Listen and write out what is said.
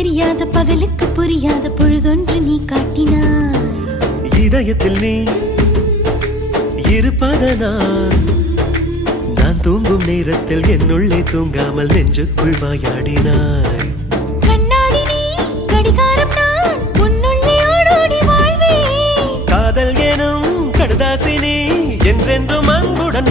தெரியாத பகலுக்கு புரியாத பொழுதொன்று நீ காட்டினாய். இதயத்தில் நீ இருப்பதனால் நான் தூங்கும் நேரத்தில் என்னுள்ளே தூங்காமல் நெஞ்சுக்குள் வாயாடினாய். கண்ணாடி நீ கடிகாரம் நான் உன்னுள்ளே ஓடோடி வாழ்வே. காதல் எனும் கடுதாசி நீ என்றென்றும் அன்புடன்